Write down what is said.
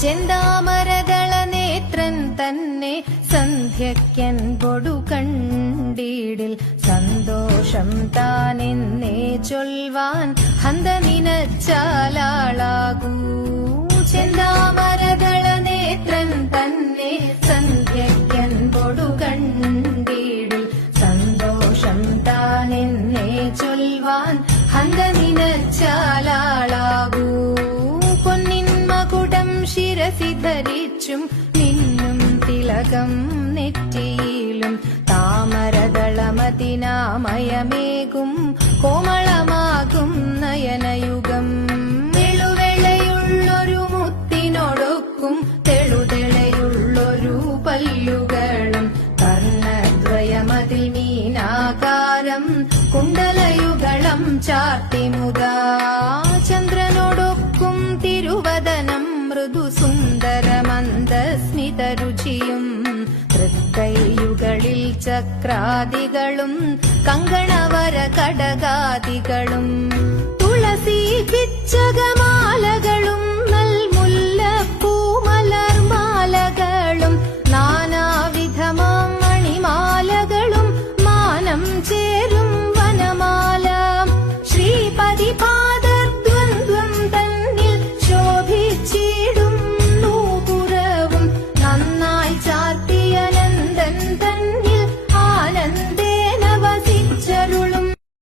ചെന്താമരദള നേത്രൻ തന്നെ സന്ധ്യയ്ക്കൻ പൊടു കണ്ടീടിൽ സന്തോഷം താനെന്നേ ചൊൽവാൻ ഹന്ത നിനച്ചാലാളാകൂ. ചെന്താമരദള നേത്രൻ തന്നെ സന്ധ്യയ്ക്കൻ പൊടു കണ്ടീടിൽ സന്തോഷം താനെന്നേ ചൊൽവാൻ ഹന്ത നിനച്ചാലാളാകൂ. പൊന്നിൻ മകുടം ശിരസി ധരിച്ചും മിന്നും തിലകം നെറ്റിയിലും താമരദളമതിനാമയമേകും കോമളമാകും നയനയുഗം. തെളുവെളയുള്ളൊരു മുത്തിനൊടുക്കും തെളുതെളയുള്ളൊരു പല്ലുകളും കർണദ്വയമതിൽ മീനാകാരം കുണ്ടലയുഗളം ചാർത്തിമുതാ. ചന്ദ്രനോടൊക്കും തിരുവദനം മൃദുസുന്ദരമന്ദസ്മിതരുചിയും തൃക്കൈയുകളിൽ ചക്രാദികളും കങ്കണവര കടകാദികളും